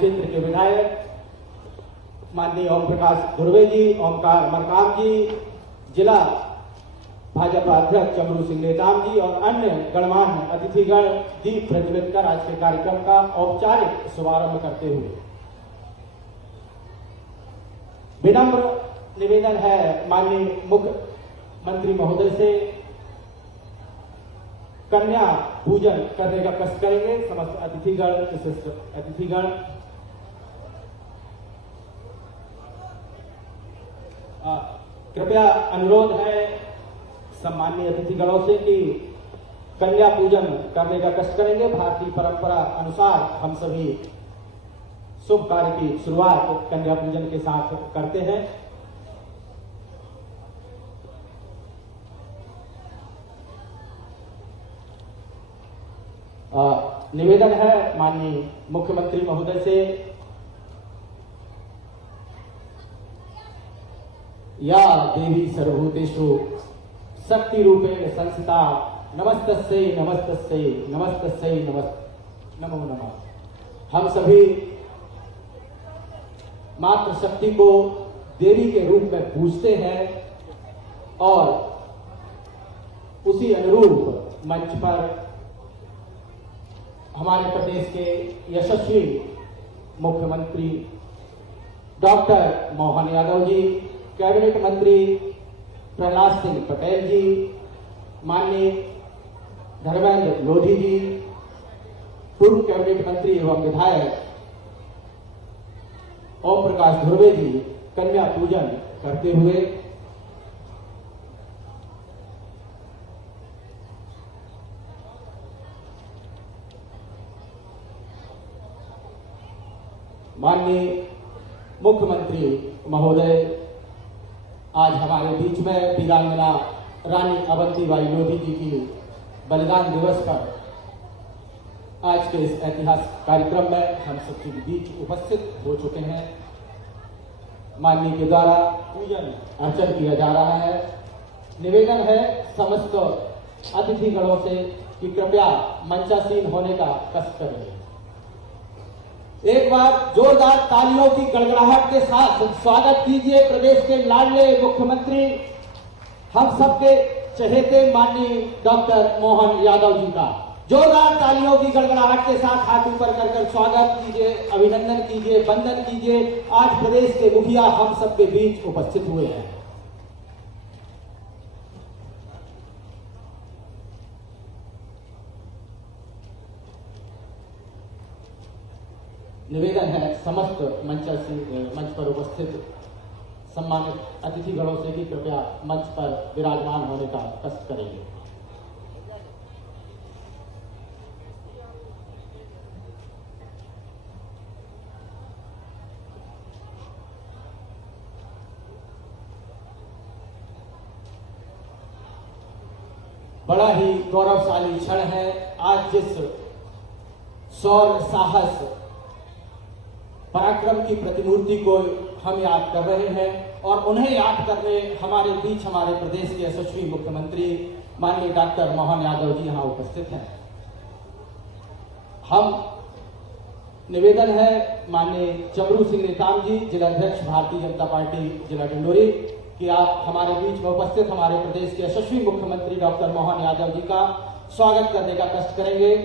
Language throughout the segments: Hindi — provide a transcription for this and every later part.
क्षेत्र के विधायक माननीय ओम प्रकाश धुर्वे जी, ओमकार मरकाम जी, जिला भाजपा अध्यक्ष चमरू सिंह नेताम जी और अन्य गणमान्य अतिथिगण दीप प्रज्वलित कर आज के कार्यक्रम का औपचारिक शुभारंभ करते हुए विनम्र निवेदन है माननीय मुख्यमंत्री महोदय से कन्या पूजन करने का कष्ट करेंगे। समस्त अतिथिगण, विशिष्ट अतिथिगण, कृपया अनुरोध है सम्माननीय अतिथिगणों से कि कन्या पूजन करने का कष्ट करेंगे। भारतीय परंपरा अनुसार हम सभी शुभ कार्य की शुरुआत कन्या पूजन के साथ करते हैं। निवेदन है माननीय मुख्यमंत्री महोदय से या देवी सर्वभूतेषु शक्ति रूपेण संस्थिता नमस्तस्यै नमस्तस्यै नमस्तस्यै नमो नमः। हम सभी मातृ शक्ति को देवी के रूप में पूजते हैं और उसी अनुरूप मंच पर हमारे प्रदेश के यशस्वी मुख्यमंत्री डॉक्टर मोहन यादव जी, कैबिनेट मंत्री प्रहलाद सिंह पटेल जी, माननीय धर्मेंद्र लोधी जी, पूर्व कैबिनेट मंत्री एवं विधायक ओम प्रकाश धुर्वे जी कन्या पूजन करते हुए माननीय मुख्यमंत्री महोदय आज हमारे बीच में वीरांगना रानी अवंतीबाई लोधी जी की बलिदान दिवस पर आज के इस ऐतिहासिक कार्यक्रम में हम सबके बीच उपस्थित हो चुके हैं। माननीय के द्वारा पूजन अर्चन किया जा रहा है। निवेदन है समस्त अतिथिगणों से कि कृपया मंचासीन होने का कष्ट करें। एक बार जोरदार तालियों की गड़गड़ाहट के साथ स्वागत कीजिए प्रदेश के लाडले मुख्यमंत्री, हम सबके चहेते माननीय डॉक्टर मोहन यादव जी का। जोरदार तालियों की गड़गड़ाहट के साथ हाथ ऊपर कर स्वागत कीजिए, अभिनंदन कीजिए, वंदन कीजिए। आज प्रदेश के मुखिया हम सबके बीच उपस्थित हुए हैं। निवेदन है समस्त मंच पर उपस्थित सम्मानित अतिथिगणों से कि कृपया मंच पर विराजमान होने का कष्ट करेंगे। बड़ा ही गौरवशाली क्षण है। आज जिस शौर्य, साहस, पराक्रम की प्रतिमूर्ति को हम याद कर रहे हैं और उन्हें याद करने हमारे बीच हमारे प्रदेश के यशस्वी मुख्यमंत्री माननीय डॉक्टर मोहन यादव जी यहां उपस्थित हैं। हम निवेदन है माननीय चमरू सिंह नेताम जी, जिलाध्यक्ष भारतीय जनता पार्टी जिला डिंडोरी, कि आप हमारे बीच में उपस्थित हमारे प्रदेश के यशस्वी मुख्यमंत्री डॉक्टर मोहन यादव जी का स्वागत करने का कष्ट करेंगे।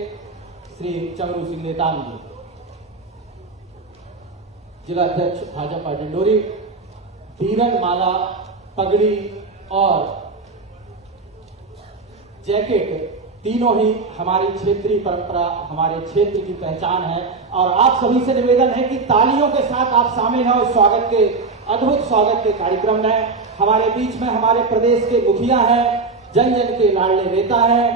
श्री चमरू सिंह नेताम जी, जिलाध्यक्ष भाजपा डिंडोरी, वीरन माला, पगड़ी और जैकेट तीनों ही हमारी क्षेत्रीय परंपरा, हमारे क्षेत्र की पहचान है। और आप सभी से निवेदन है कि तालियों के साथ आप शामिल हैं इस स्वागत के, अद्भुत स्वागत के कार्यक्रम में। हमारे बीच में हमारे प्रदेश के मुखिया हैं, जन जन के लाडले नेता हैं।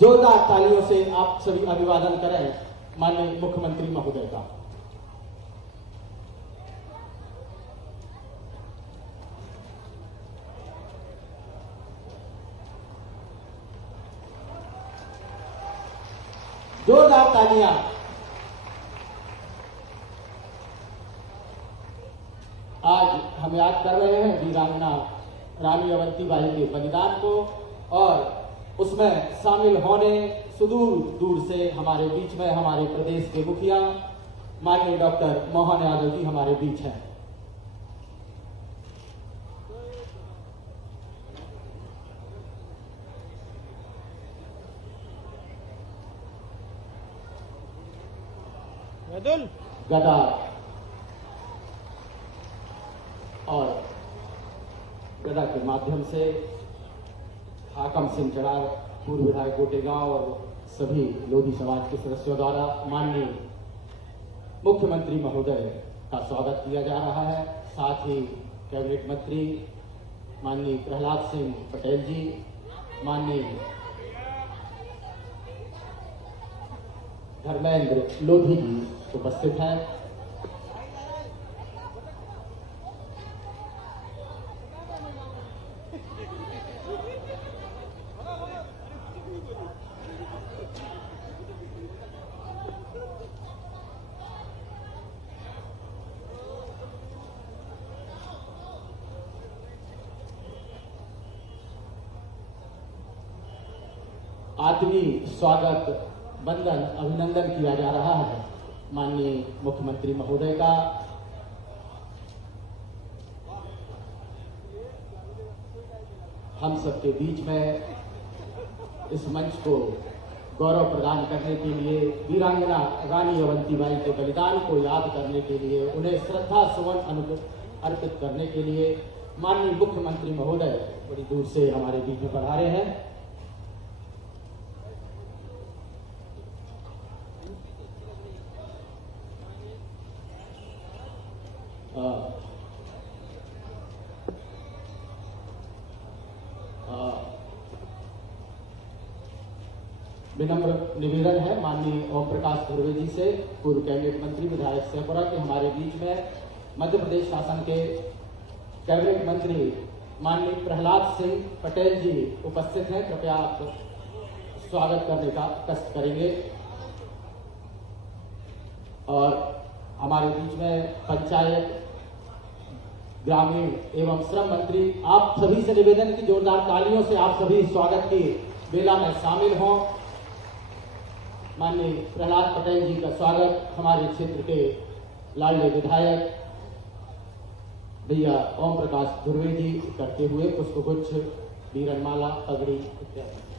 जोरदार तालियों से आप सभी अभिवादन करें माननीय मुख्यमंत्री महोदय का। जोरदार तालियां। आज हम याद कर रहे हैं वीरांगना रानी अवंतीबाई के बलिदान को और उसमें शामिल होने सुदूर दूर से हमारे बीच में हमारे प्रदेश के मुखिया माननीय डॉक्टर मोहन यादव जी हमारे बीच हैं। गदा और गदा के माध्यम से हाकम सिंह चढ़ार, पूर्व विधायक गोटेगांव और सभी लोधी समाज के सदस्यों द्वारा माननीय मुख्यमंत्री महोदय का स्वागत किया जा रहा है। साथ ही कैबिनेट मंत्री माननीय प्रहलाद सिंह पटेल जी, माननीय धर्मेंद्र लोधी जी उपस्थित हैं। आत्मीय स्वागत, वंदन, अभिनंदन किया जा रहा है माननीय मुख्यमंत्री महोदय का। हम सबके बीच में इस मंच को गौरव प्रदान करने के लिए, वीरांगना रानी अवंतीबाई के बलिदान को याद करने के लिए, उन्हें श्रद्धा सुमन अर्पित करने के लिए माननीय मुख्यमंत्री महोदय बड़ी दूर से हमारे बीच में पधारे हैं। विनम्र निवेदन है माननीय ओम प्रकाश धुर्वे जी से, पूर्व कैबिनेट मंत्री विधायक शेखपुरा के हमारे बीच में मध्य प्रदेश शासन के कैबिनेट मंत्री माननीय प्रहलाद सिंह पटेल जी उपस्थित हैं। कृपया आप स्वागत करने का कष्ट करेंगे। और हमारे बीच में पंचायत, ग्रामीण एवं श्रम मंत्री, आप सभी से निवेदन की जोरदार तालियों से आप सभी स्वागत की बेला में शामिल हों। माननीय प्रहलाद पटेल जी का स्वागत हमारे क्षेत्र के लाडले विधायक भैया ओम प्रकाश धुर्वे जी करते हुए पुष्पगुच्छ, वीरनमाला, पगड़ी इत्यादि।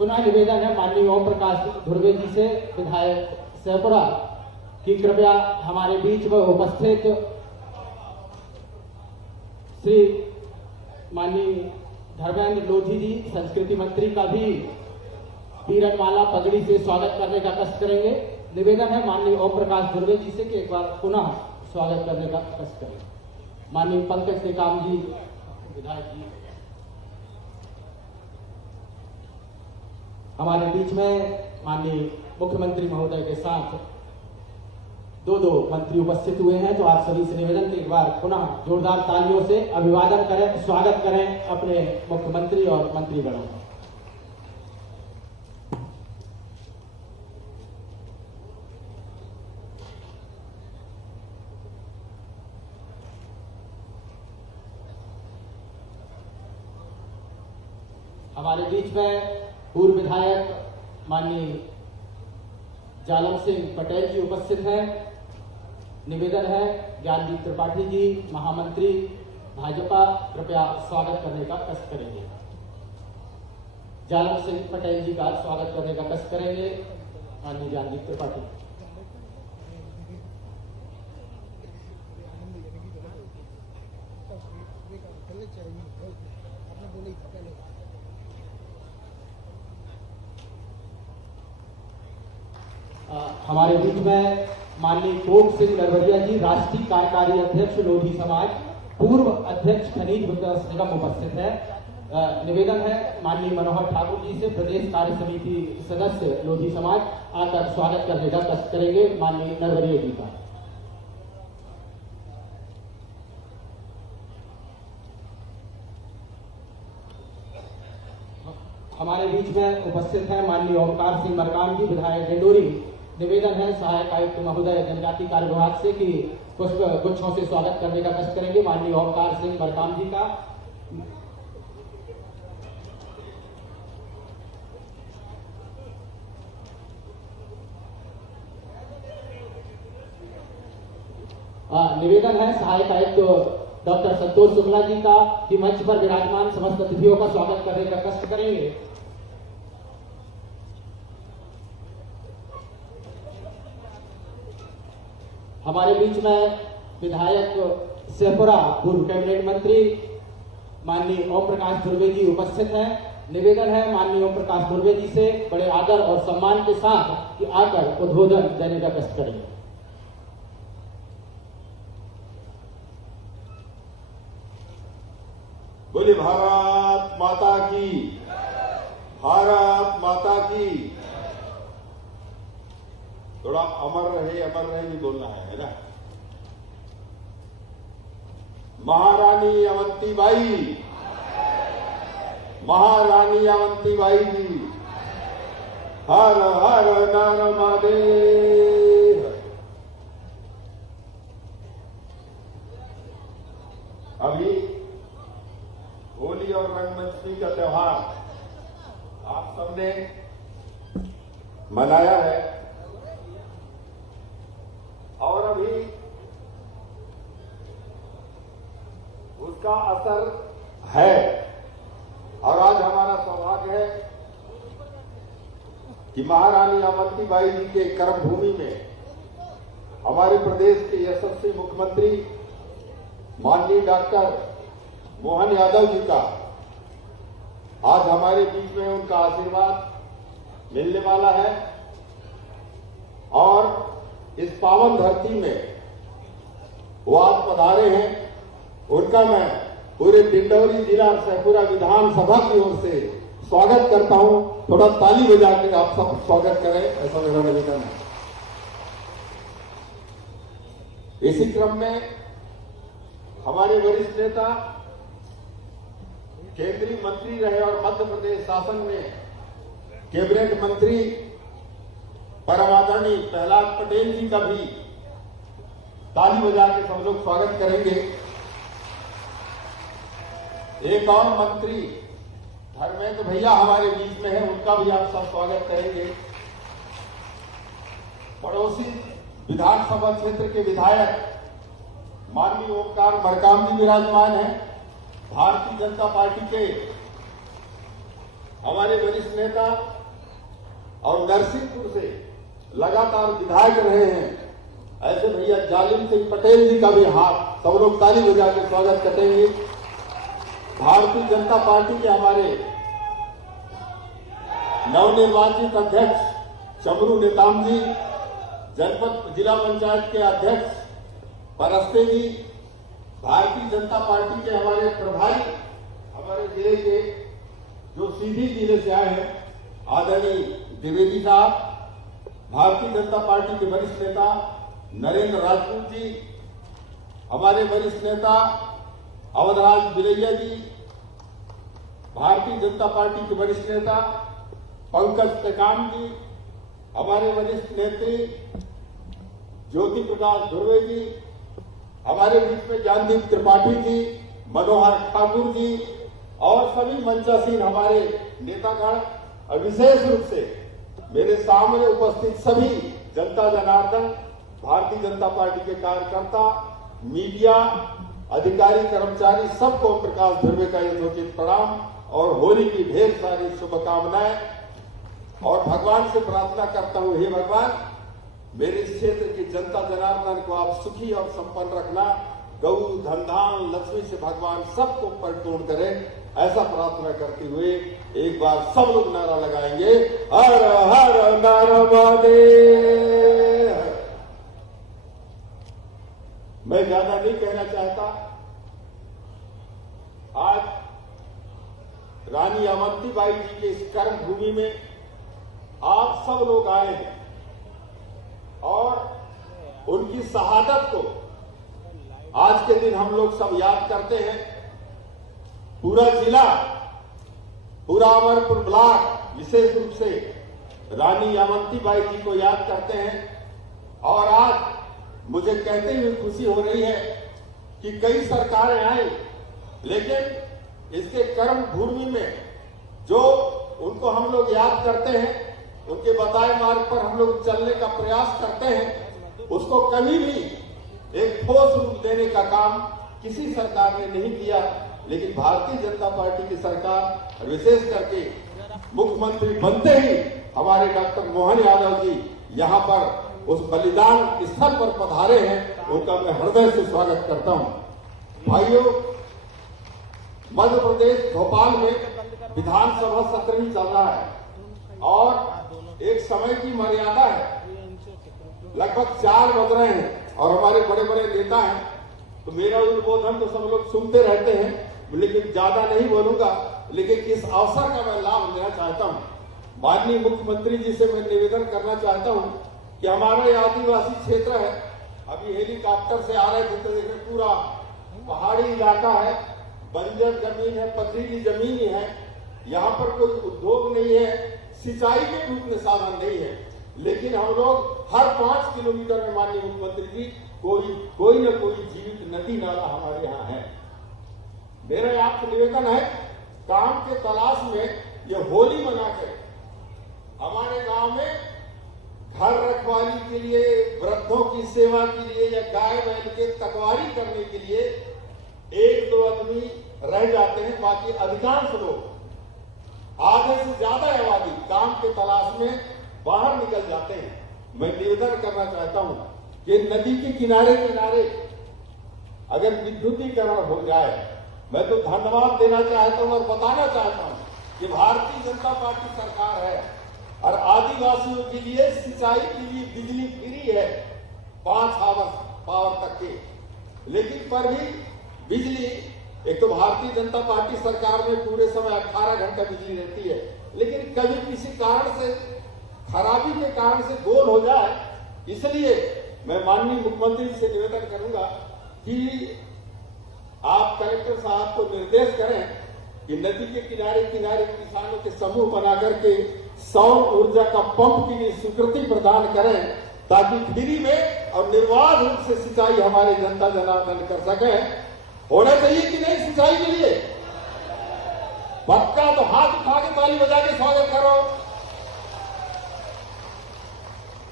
पुनः निवेदन है माननीय ओम प्रकाश धुर्वे जी से, विधायक शेखपुरा, कि कृपया हमारे बीच में उपस्थित श्री माननीय धर्मेंद्र लोधी जी, संस्कृति मंत्री, का भी वीरनमाला पगड़ी से स्वागत करने का कष्ट करेंगे। निवेदन है माननीय ओम प्रकाश धुर्वे जी से कि एक बार पुनः स्वागत करने का कष्ट करें। माननीय पंकज टेकाम जी, विधायक जी, हमारे बीच में माननीय मुख्यमंत्री महोदय के साथ दो मंत्री उपस्थित हुए हैं। तो आप सभी से निवेदन कि एक बार पुनः जोरदार तालियों से अभिवादन करें, स्वागत करें अपने मुख्यमंत्री और मंत्रीगणों का। हमारे बीच में पूर्व विधायक माननीय जालम सिंह पटेल जी उपस्थित हैं। निवेदन है ज्ञानदीप त्रिपाठी जी, महामंत्री भाजपा, कृपया स्वागत करने का कष्ट करेंगे। जालम सिंह पटेल जी का स्वागत करने का कष्ट करेंगे माननीय ज्ञानदीप त्रिपाठी। हमारे बीच में माननीय कोक सिंह नरवरिया जी, राष्ट्रीय कार्यकारी अध्यक्ष लोधी समाज, पूर्व अध्यक्ष खनिज विकास निगम उपस्थित है। निवेदन है माननीय मनोहर ठाकुर जी से, प्रदेश कार्य समिति सदस्य लोधी समाज, आकर स्वागत करने का कष्ट करेंगे माननीय नरवरिया जी का। हमारे बीच में उपस्थित हैं माननीय ओमकार सिंह मरकाम जी, विधायक डिंडोरी। निवेदन है सहायक आयुक्त महोदय जनजाति कार्य विभाग से कि पुष्प गुच्छों से स्वागत करने का कष्ट करेंगे माननीय ओमकार सिंह मरकाम जी का। निवेदन है सहायक आयुक्त डॉक्टर संतोष शुक्ला जी का कि मंच पर विराजमान समस्त अतिथियों का स्वागत करने का कष्ट करेंगे। हमारे बीच में विधायक शेखपुरा पूर्व कैबिनेट मंत्री माननीय ओम प्रकाश धुर्वे जी उपस्थित हैं। निवेदन है माननीय ओम प्रकाश धुर्वे जी से बड़े आदर और सम्मान के साथ कि आकर उद्बोधन देने का कष्ट करेंगे। बोले भारत माता की, भारत माता की। थोड़ा अमर रहे नहीं बोलना है ना। महारानी अवंतीबाई, महारानी अवंतीबाई जी, हर हर नर्मदे। अभी होली और रंगपंचमी का त्योहार आप सबने मनाया है और अभी उसका असर है। और आज हमारा सौभाग्य है कि महारानी अवंतीबाई जी के कर्मभूमि में हमारे प्रदेश के यशस्वी मुख्यमंत्री माननीय डॉक्टर मोहन यादव जी का आज हमारे बीच में उनका आशीर्वाद मिलने वाला है। और इस पावन धरती में वो आज पधारे हैं, उनका मैं पूरे डिंडौरी जिला और शेखपुरा विधानसभा की ओर से स्वागत करता हूं। थोड़ा ताली बजा के आप सब स्वागत करें, ऐसा मेरा निवेदन है। इसी क्रम में हमारे वरिष्ठ नेता केंद्रीय मंत्री रहे और मध्य प्रदेश शासन में कैबिनेट मंत्री परम आदरणीय प्रहलाद पटेल जी का भी ताली बजा के सब लोग स्वागत करेंगे। एक और मंत्री धर्मेंद्र भैया हमारे बीच में है, उनका भी आप सब स्वागत करेंगे। पड़ोसी विधानसभा क्षेत्र के विधायक माननीय ओमकार मरकाम जी विराजमान हैं। भारतीय जनता पार्टी के हमारे वरिष्ठ नेता और नरसिंहपुर से लगातार विधायक रहे हैं ऐसे भैया जालिम सिंह पटेल जी का भी हाथ सब लोग ताली बजा के स्वागत करेंगे। भारतीय जनता पार्टी के हमारे नवनिर्वाचित अध्यक्ष चमरू नेताम जी, जनपद जिला पंचायत के अध्यक्ष परस्ते जी, भारतीय जनता पार्टी के हमारे प्रभारी हमारे जिले के जो सीधी जिले से आए हैं आदरणीय द्विवेदी साहब, भारतीय जनता पार्टी के वरिष्ठ नेता नरेंद्र राजपूत जी, हमारे वरिष्ठ नेता अवधराज बिलैया जी, भारतीय जनता पार्टी के वरिष्ठ नेता पंकज टेकाम जी, हमारे वरिष्ठ नेत्री ज्योति प्रकाश धुर्वे जी, हमारे बीच में ज्ञानदीप त्रिपाठी जी, मनोहर ठाकुर जी और सभी मंचासीन हमारे नेतागण, विशेष रूप से मेरे सामने उपस्थित सभी जनता जनार्दन, भारतीय जनता पार्टी के कार्यकर्ता, मीडिया, अधिकारी, कर्मचारी, सबको प्रकाश धुर्वे का यथोचित प्रणाम और होली की ढेर सारी शुभकामनाएं। और भगवान से प्रार्थना करता हूं, हे भगवान मेरे इस क्षेत्र की जनता जनार्दन को आप सुखी और संपन्न रखना, गौ धन धान लक्ष्मी से भगवान सबको परिपूर्ण करें, ऐसा प्रार्थना करते हुए एक बार सब लोग नारा लगाएंगे, हर हर नर्मदे। मैं ज्यादा नहीं कहना चाहता। आज रानी अवंतीबाई जी के इस कर्म भूमि में आप सब लोग आए हैं और उनकी शहादत को आज के दिन हम लोग सब याद करते हैं। पूरा पूरा अमरपुर ब्लॉक विशेष रूप से रानी अवंतीबाई जी को याद करते हैं। और आज मुझे कहते हुए खुशी हो रही है कि कई सरकारें आई, लेकिन इसके कर्म भूमि में जो उनको हम लोग याद करते हैं, उनके बताए मार्ग पर हम लोग चलने का प्रयास करते हैं, उसको कभी भी एक ठोस रूप देने का काम किसी सरकार ने नहीं किया। लेकिन भारतीय जनता पार्टी की सरकार, विशेष करके मुख्यमंत्री बनते ही हमारे डॉक्टर मोहन यादव जी यहां पर उस बलिदान स्थल पर पधारे हैं, उनका मैं हृदय से स्वागत करता हूं। भाइयों, मध्य प्रदेश भोपाल में विधानसभा सत्र भी चल रहा है और एक समय की मर्यादा है, लगभग 4 बज रहे हैं और हमारे बड़े बड़े नेता हैं, तो मेरा उद्बोधन तो सब लोग सुनते रहते हैं, लेकिन ज्यादा नहीं बोलूंगा। लेकिन इस अवसर का मैं लाभ लेना चाहता हूं। माननीय मुख्यमंत्री जी से मैं निवेदन करना चाहता हूं कि हमारा ये आदिवासी क्षेत्र है, अभी हेलीकॉप्टर से आ रहे थे तो देखिए पूरा पहाड़ी इलाका है, बंजर जमीन है, पथरीली जमीन ही है, यहाँ पर कोई उद्योग नहीं है, सिंचाई के रूप में साधन नहीं है। लेकिन हम लोग हर 5 किलोमीटर में माननीय मुख्यमंत्री जी कोई न कोई जीवित नदी नाला हमारे यहाँ है। मेरा आपसे निवेदन है, काम के तलाश में ये होली मनाकर हमारे गांव में घर रखवाली के लिए, वृद्धों की सेवा के लिए या गाय बैल के तकवारी करने के लिए 1-2 आदमी रह जाते हैं, बाकी अधिकांश लोग, आधे से ज्यादा आबादी काम के तलाश में बाहर निकल जाते हैं। मैं निवेदन करना चाहता हूं कि नदी के किनारे किनारे अगर विद्युतीकरण हो जाए, मैं तो धन्यवाद देना चाहता हूं और बताना चाहता हूं कि भारतीय जनता पार्टी सरकार है और आदिवासियों के लिए सिंचाई के लिए बिजली फ्री है 5 आवर्स पावर तक के। लेकिन पर भी बिजली, एक तो भारतीय जनता पार्टी सरकार में पूरे समय 18 घंटा बिजली रहती है, लेकिन कभी किसी कारण से, खराबी के कारण से गोल हो जाए, इसलिए मैं माननीय मुख्यमंत्री जी से निवेदन करूंगा कि आप कलेक्टर साहब को निर्देश करें कि नदी के किनारे किनारे किसानों के समूह बना करके सौर ऊर्जा का पंप के लिए स्वीकृति प्रदान करें, ताकि फ्री में और निर्बाध रूप से सिंचाई हमारे जनता जनार्दन कर सके। होना चाहिए कि नहीं सिंचाई के लिए? पक्का तो हाथ उठा के ताली बजा के स्वागत करो।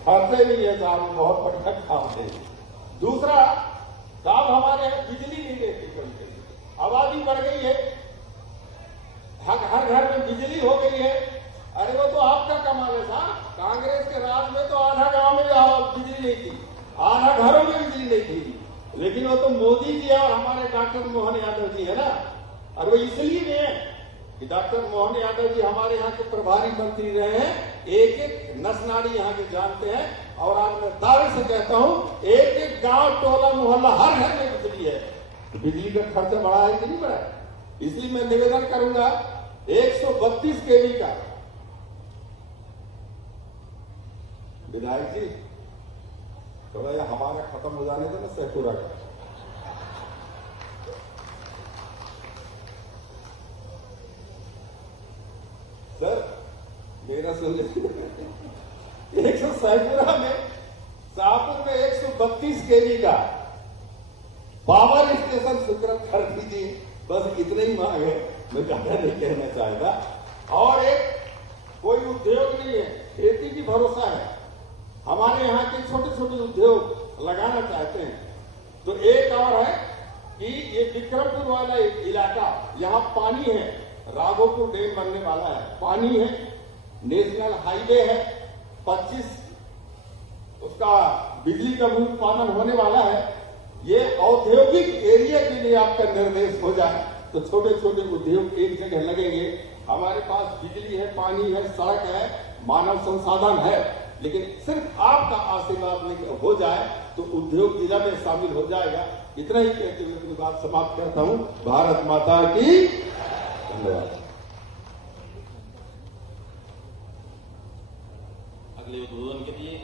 हरते नहीं है साहब, बहुत बढ़िया काम है। दूसरा काम, हमारे यहाँ बिजली नहीं रहती, कभी आबादी बढ़ गई है, हर घर में बिजली हो गई है। अरे वो तो आपका कमाल है साहब, कांग्रेस के राज में तो आधा गांव में बिजली नहीं थी, आधा घरों में बिजली नहीं थी, लेकिन वो तो मोदी जी और हमारे डॉक्टर मोहन यादव जी है ना। और वो इसलिए नहीं है कि डॉक्टर मोहन यादव जी हमारे यहाँ के प्रभारी मंत्री रहे हैं, एक एक नस नाड़ी यहाँ के जानते हैं। और आज मैं दावे से कहता हूँ, एक एक गांव, टोला, मोहल्ला, हर घर में बिजली है। तो बिजली का खर्चा बढ़ा है कि नहीं बढ़ा है? इसलिए मैं निवेदन करूंगा 132 केवी का। विधायक जी थोड़ा यह हमारा खत्म हो जाने दो ना, सहपुरा का। सर मेरा सुन लीजिए, 100 सहपुरा में, शाहपुर में 132 केवी का पावर स्टेशन स्वीकृत कर दीजिए। बस इतने ही मांग है, मैं ज्यादा नहीं कहना चाहता। और एक कोई उद्योग नहीं है, खेती की भरोसा है, हमारे यहाँ के छोटे छोटे उद्योग लगाना चाहते हैं। तो एक और है कि ये विक्रमपुर वाला इलाका, यहाँ पानी है, राघोपुर डैम बनने वाला है, पानी है, नेशनल हाईवे है, 25 उसका बिजली का भी उत्पादन होने वाला है। ये औद्योगिक एरिया के लिए आपका निर्देश हो जाए तो छोटे छोटे उद्योग एक जगह लगेंगे। हमारे पास बिजली है, पानी है, सड़क है, मानव संसाधन है, लेकिन सिर्फ आपका आशीर्वाद हो जाए तो उद्योग जिला में शामिल हो जाएगा। इतना ही कहते हुए अपनी बात समाप्त करता हूं। भारत माता की धन्यवाद। अगले उद्बोधन के लिए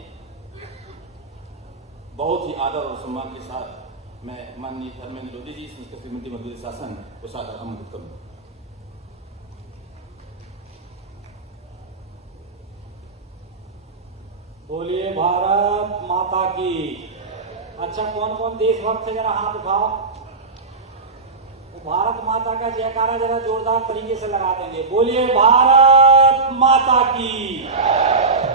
बहुत ही आदर और सम्मान के साथ मैं माननीय धर्मेंद्र लोधी जी, संस्कृति मंत्री मध्य प्रदेश शासन को सादर आमंत्रित करूंगा। बोलिए भारत माता की। अच्छा, कौन कौन देशभक्त है जरा हाथ उठाओ। तो भारत माता का जयकारा जरा जोरदार तरीके से लगा देंगे। बोलिए भारत माता की,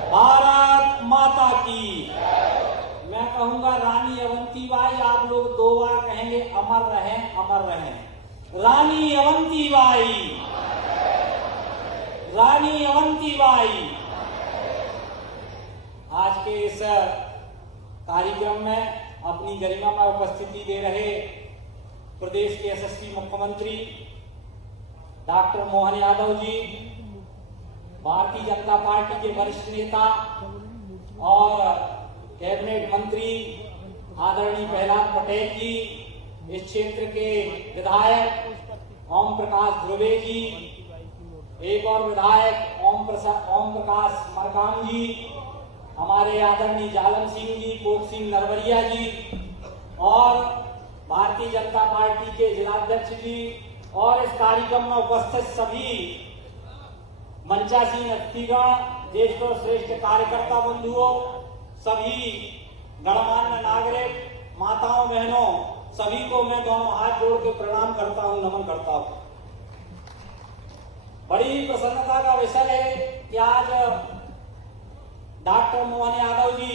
भारत माता की। मैं कहूंगा रानी अवंतीबाई, आप लोग 2 बार कहेंगे अमर रहें, अमर रहें। रानी अवंतीबाई, रानी अवंतीबाई। आज के इस कार्यक्रम में अपनी गरिमा में उपस्थिति दे रहे प्रदेश के यशस्वी मुख्यमंत्री डॉक्टर मोहन यादव जी, भारतीय जनता पार्टी के वरिष्ठ नेता और कैबिनेट मंत्री आदरणीय प्रहलाद पटेल जी, इस क्षेत्र के विधायक ओम प्रकाश ध्रुवे जी, एक और विधायक ओम प्रकाश मरकाम जी, हमारे आदरणीय जालम सिंह जी, कोक सिंह नरवरिया जी और भारतीय जनता पार्टी के जिलाध्यक्ष जी और इस कार्यक्रम में उपस्थित सभी मंचासीन अतिथिगण, ज्येष्ठ और श्रेष्ठ कार्यकर्ता बंधुओं, सभी गणमान्य नागरिक, माताओं बहनों, सभी को मैं दोनों हाथ जोड़ के प्रणाम करता हूं, नमन करता हूं। बड़ी प्रसन्नता का विषय है कि आज डॉक्टर मोहन यादव जी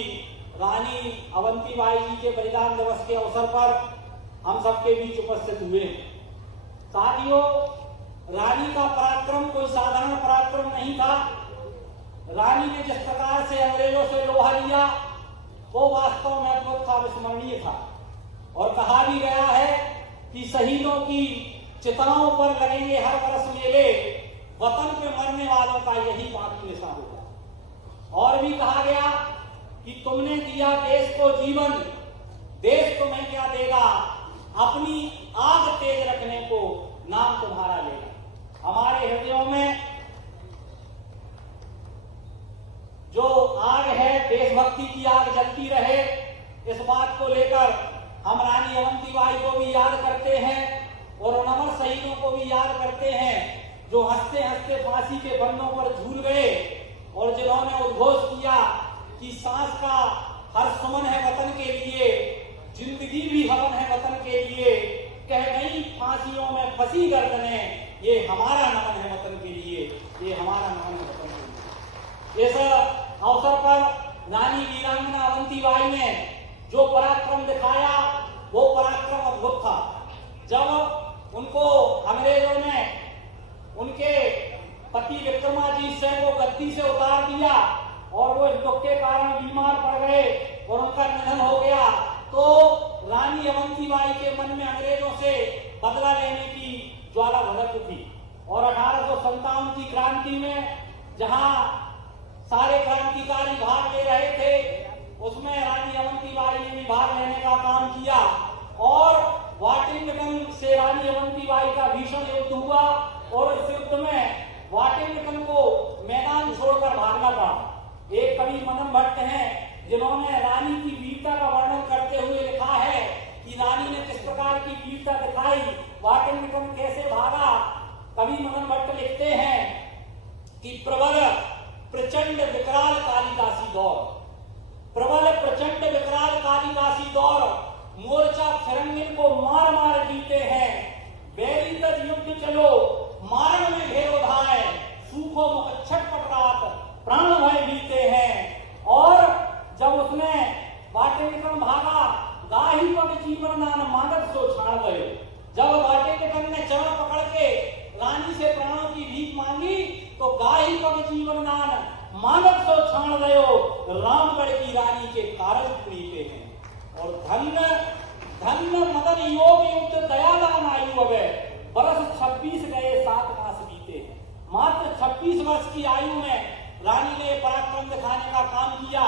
रानी अवंतीबाई जी के बलिदान दिवस के अवसर पर हम सबके बीच उपस्थित हुए। साथियों, रानी का पराक्रम कोई साधारण पराक्रम नहीं था। रानी ने जिस प्रकार से अंग्रेजों से लोहा लिया वो वास्तव में अद्भुत था, विस्मरणीय था। और कहा भी गया है कि शहीदों की चिताओं पर लगेंगे हर बरस मेले, वतन पे मरने वालों का यही बाकी निशान होगा। और भी कहा गया कि तुमने दिया देश को जीवन, देश तुम्हें क्या देगा, अपनी आग तेज रखने को नाम तुम्हारा लेगा। हमारे हृदयों में जो आग है, देशभक्ति की आग जलती रहे, इस बात को लेकर हम रानी अवंतीबाई को भी याद करते हैं और उन अमर शहीदों को भी याद करते हैं जो हंसते हंसते फांसी के बंधों पर झूल गए और जिन्होंने उद्घोष किया कि सांस का हर सुमन है वतन के लिए, जिंदगी भी हवन है वतन के लिए, कह गई फांसियों में फंसी गर्दनें, ये हमारा नमन है वतन के लिए, ये हमारा नमन है वतन के लिए। इस अवसर पर रानी वीरांगना अवंतीबाई ने जो पराक्रम दिखाया वो पराक्रम अद्भुत था। जब उनको अंग्रेजों ने उनके पति विक्रमाजीत सिंह को गद्दी से उतार दिया और वो इस दुख के कारण बीमार पड़ गए और उनका निधन हो गया, तो रानी अवंतीबाई के मन में अंग्रेजों से बदला लेने की ज्वाला भड़क थी। और 1857 की क्रांति में जहां सारे क्रांतिकारी भाग ले रहे थे, उसमें रानी अवंतीबाई ने भी भाग लेने का काम किया और वाटिंगटन से रानी अवंतीबाई का भीषण युद्ध हुआ और इस युद्ध में वाटिंगटन को मैदान छोड़कर भागना पड़ा। एक कवि मदन भट्ट हैं जिन्होंने रानी की वीरता का वर्णन करते हुए लिखा है कि रानी ने किस प्रकार की वीरता दिखाई, वाटिंगटन कैसे भागा। कवि मदन भट्ट लिखते हैं कि प्रबल प्रचंड विकराल कालिदासी दौर, प्रबल प्रचंड विकराल कालिदासी दौर, मोर्चा फिरंगिन को मार मार जीते हैं, बैरी तज युद्ध चलो मारण में घेरो धाए, सूखो मुख छटपट रात प्राण भय बीते हैं। और जब उसने वाटिंगटन भागा, गाही पग जीवन नान मानव सो छाड़ गए। जब वाटिंगटन ने चरण पकड़ के रानी से प्राणों की भीख मांगी तो गाही पग जीवन नान मानव सो छाड़ गयो, रामगढ़ की रानी के कारज पीते हैं। और धन्य धन्य मदन योग युक्त दयादान आयु अवे, बरस 26 गए 7 मास बीते हैं। मात्र 26 वर्ष की आयु में रानी ने पराक्रम दिखाने का काम किया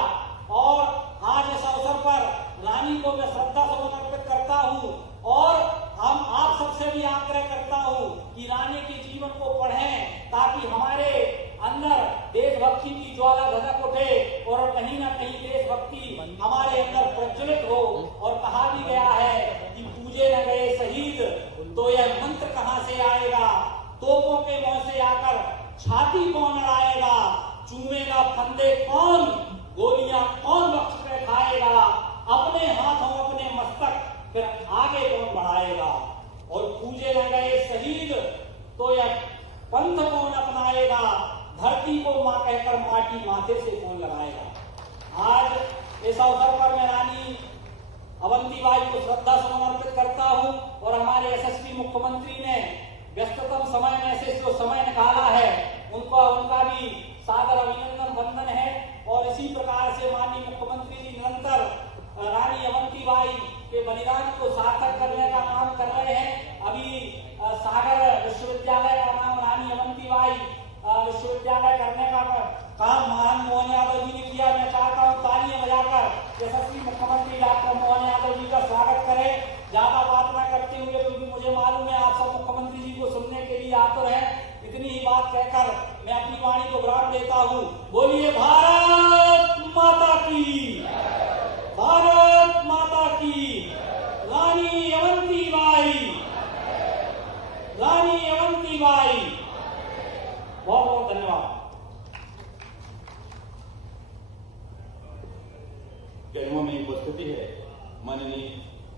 और आज इस अवसर पर रानी को मैं श्रद्धा सुमन अर्पित करता हूं और हम आप सबसे भी आग्रह करता हूं कि रानी के जीवन को पढ़ें ताकि हमारे अंदर देशभक्ति की ज्वाला धधक उठे और कहीं ना कहीं देशभक्ति हमारे अंदर प्रज्वलित हो। और कहा भी गया है कि पूजे न गए शहीद तो यह मंत्र कहां से आएगा, तोपों के मुंह से आकर छाती कौन अड़ाएगा, चूमेगा फंदे कौन, गोलियां कौन वक्त पे खाएगा, अपने हाथों अपने मस्तक फिर आगे कौन बढ़ाएगा, और पूजे न गए शहीद तो यह पंथ कौन अपनाएगा, धरती को मां कहकर माटी माथे से कौन लगाएगा। आज इस अवसर पर मैं रानी अवंतीबाई को श्रद्धा सुमन अर्पित करता हूं और हमारे यशस्वी मुख्यमंत्री ने व्यस्ततम समय में से जो समय निकाला है उनका भी सादर अभिनंदन वंदन है। और इसी प्रकार से माननीय मुख्यमंत्री जी निरंतर रानी अवंतीबाई के बलिदान को सार्थक करने का काम कर रहे हैं। अभी सागर विश्वविद्यालय का नाम रानी अवंतीबाई विश्वविद्यालय करने का काम महान मोहन यादव जी ने किया। मैं चाहता हूं तालियां बजाकर यशस्वी मुख्यमंत्री डॉक्टर मोहन यादव जी का स्वागत करें। ज्यादा बात न करते हुए, क्योंकि मुझे मालूम है आप सब मुख्यमंत्री जी को सुनने के लिए आतुर हैं, इतनी ही बात कहकर मैं अपनी वाणी को विराम देता हूं। बोलिए भारत माता की, भारत माता की। रानी अवंतीबाई, रानी अवंतीबाई। बहुत बहुत धन्यवाद। कैमरों में उपस्थिति है माननीय